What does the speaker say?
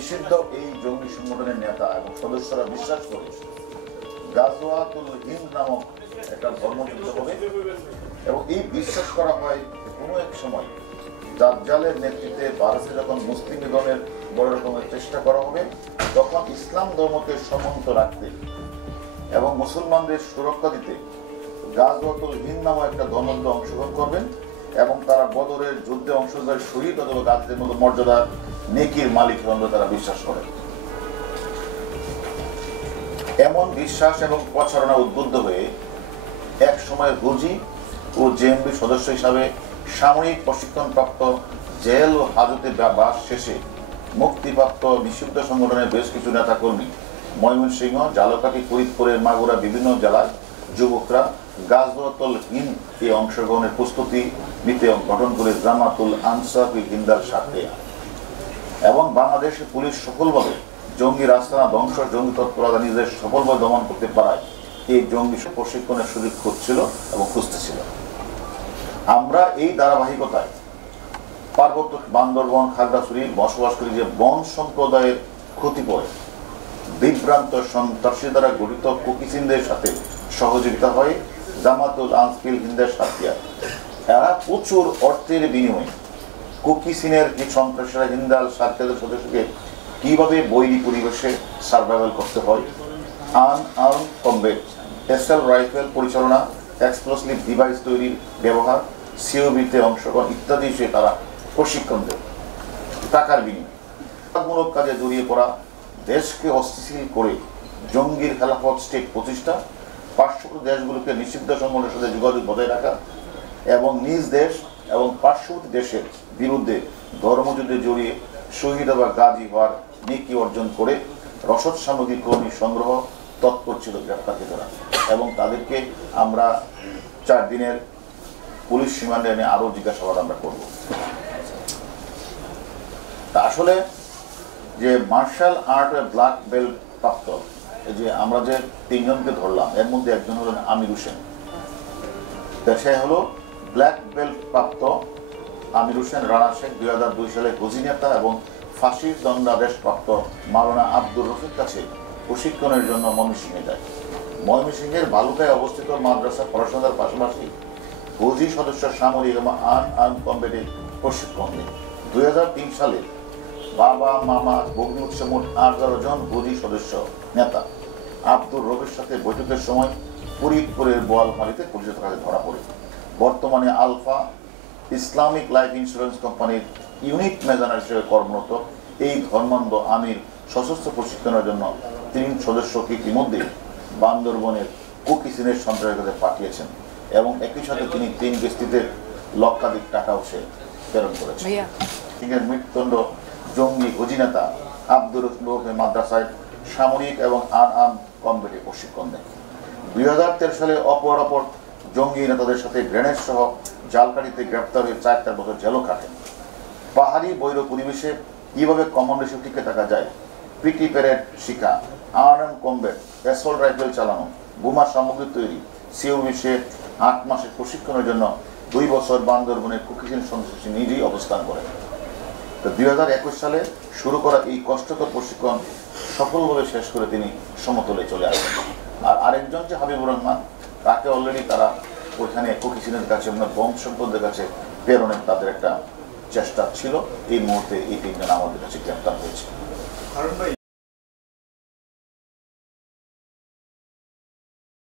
নিষিদ্ধ এই জঙ্গি সংগঠনের নেতা এবং সদস্যরা বিশ্বাস করে গাজওয়াতুল হিন্দ নামক একটা ধর্মযুদ্ধ হবে এবং এই বিশ্বাস করা হয় কোনো এক সময় দাজ্জালের নেতৃত্বে ভারতে যখন মুসলিম ধর্মের বড় রকমের চেষ্টা করা হবে তখন ইসলাম ধর্মকে সমন্ত রাখতে এবং মুসলমানদের সুরক্ষা দিতে গাজওয়াতুল হিন্দ নামক একটা ধর্মযুদ্ধে অংশগ্রহণ করবেন এবং তারা বদরের যুদ্ধে অংশগ্রহণের শহীদ অথবা গাজীদের মতো মর্যাদা নেকির মালিক হন তারা বিশ্বাস করেন। এমন বিশ্বাস এবং প্রচারণা উদ্বুদ্ধ হয়ে এক সময় হুজি ও জেএমবি সদস্য হিসাবে সামরিক প্রশিক্ষণপ্রাপ্ত জেল ও হাজতে বাস শেষে মুক্তিপ্রাপ্ত নিষিদ্ধ সংগঠনের বেশ কিছু নেতাকর্মী ময়মনসিংহ, ঝালকাঠি, ফরিদপুরের মাগুরা বিভিন্ন জেলার যুবকরা গাজওয়াতুল হিন্দ এ অংশগ্রহণের প্রস্তুতি নিতে গঠন করে জামাতুল আনসার হিন্দার সাথে এবং বাংলাদেশের পুলিশ সফলভাবে জঙ্গি রাস্তানা ধ্বংস জঙ্গি তৎপরতা নিজেদের সফলভাবে দমন করতে পারায় এই জঙ্গি প্রশিক্ষণের সুযোগ খুঁজছিল এবং খুঁজতেছিল। আমরা এই ধারাবাহিকতায় পার্বত্য বান্দরবন, খাগড়াছড়ি বসবাসকারী যে বন সম্প্রদায়ের ক্ষতি পড়ে বিভ্রান্ত সন্ত্রাসী দ্বারা গঠিত কুকিচিনদের সাথে সহযোগিতা হয় জামাতুল আনসার হিন্দের সাথে। এরা প্রচুর অর্থের বিনিময়ে কুকিচিনের এই সন্ত্রাসীরা হিন্দাল সাথীদের সদস্যকে কিভাবে বৈরী পরিবেশে সার্ভাইভাল করতে হয়, আনআর্মড কমব্যাট, এসএল রাইফেল পরিচালনা, এক্সপ্লোসিভ ডিভাইস তৈরির ব্যবহার, সিওবিতে অংশগ্রহণ ইত্যাদি বিষয়ে তারা প্রশিক্ষণ দেয় টাকার বিনিময়ে। মূলক কাজে জড়িয়ে পড়া, দেশকে অস্থিতিশীল করে জঙ্গির খেলাফত স্টেট প্রতিষ্ঠা, পার্শ্ববর্তী দেশগুলোকে নিষিদ্ধ সংগঠনের সাথে যোগাযোগ বজায় রাখা এবং নিজ দেশ এবং পার্শ্ববর্তী দেশের বিরুদ্ধে ধর্মযুদ্ধে জড়িয়ে শহীদ বা গাজী হওয়ার নেকি অর্জন করে রসদ সামগ্রী কর্মী সংগ্রহ তৎপর ছিল গ্রেপ্তারকৃতরা এবং তাদেরকে আমরা 4 দিনের পুলিশ রিমান্ডে এনে আরো জিজ্ঞাসাবাদ আমরা করব। তা আসলে যে মার্শাল আর্ট ব্ল্যাক বেল্ট প্রাপ্ত এই যে আমরা যে 3 জনকে ধরলাম এর মধ্যে একজন হলেন আমির হোসেন। সে হলো ব্ল্যাক বেল্ট প্রাপ্ত আমির হোসেন রানা শেখ 2002 সালে হুজি নেতা এবং ফাঁসির দণ্ডাদেশ প্রাপ্ত মাওলানা আব্দুর রফিক কাছে প্রশিক্ষণের জন্য ময়মনসিংহে যায়। ময়মনসিংহের ভালুকায় অবস্থিত মাদ্রাসা পড়াশোনার পাশাপাশি হুজি সদস্য সামরিক এবং আনআর্মড কমব্যাটে প্রশিক্ষণ দেয়। 2003 সালে বাবা মামা ভগ্নি উৎসব মোট 11 জন হুজি সদস্য নেতা আব্দুর রফিকের সাথে বৈঠকের সময় ফরিদপুরের বোয়ালমারীতে পুলিশের কাছে ধরা পড়ে। বর্তমানে আলফা ইসলামিক লাইফ ইন্স্যুরেন্স কোম্পানির ইউনিট ম্যানেজার হিসেবে কর্মরত এই ধর্মান্ধ আমির সশস্ত্র প্রশিক্ষণের জন্য 3 সদস্যকে ইতিমধ্যে বান্দরবনের কুকিচিনের সন্ত্রাসীদের কাছে পাঠিয়েছেন এবং একই সাথে তিনি 3 কিস্তিতে লক্ষাধিক টাকাও সে প্রেরণ করেছেন। মৃত্যুদণ্ড জঙ্গি হুজি নেতা আব্দুর রফিক মাদ্রাসায় সামরিক এবং আনআর্মড কমব্যাটে প্রশিক্ষণ দেন। 2013 সালে অপর জঙ্গি নেতাদের সাথে গ্রেনেড সহ জালকাঠিতে গ্রেপ্তার হয়ে 4 বছর জেলও কাটেন। পাহাড়ি বৈর পরিবেশে কিভাবে কমান্ডো টিকে থাকা যায়, পিটি প্যারেড শিখা, আর্মড কমব্যাট, অ্যাসল্ট রাইফেল চালানো, বোমা সামগ্রী তৈরি, সিওবিসে 8 মাসের প্রশিক্ষণের জন্য 2 বছর বান্দরবনের কুকিচিন সন্ত্রাসী নিজেই অবস্থান করেন। তো 2021 সালে শুরু করা এই কষ্টকর প্রশিক্ষণ সফলভাবে শেষ করে তিনি সমতলে চলে আসেন। আর আরেকজন যে হাবিবুর রহমান তাকে অলরেডি তারা ওইখানে কুকিচিনের কাছে বম সম্পদের কাছে প্রেরণের তাদের একটা চেষ্টা ছিল। এই মুহূর্তে এই 3 জন আমাদের কাছে গ্রেপ্তার হয়েছে।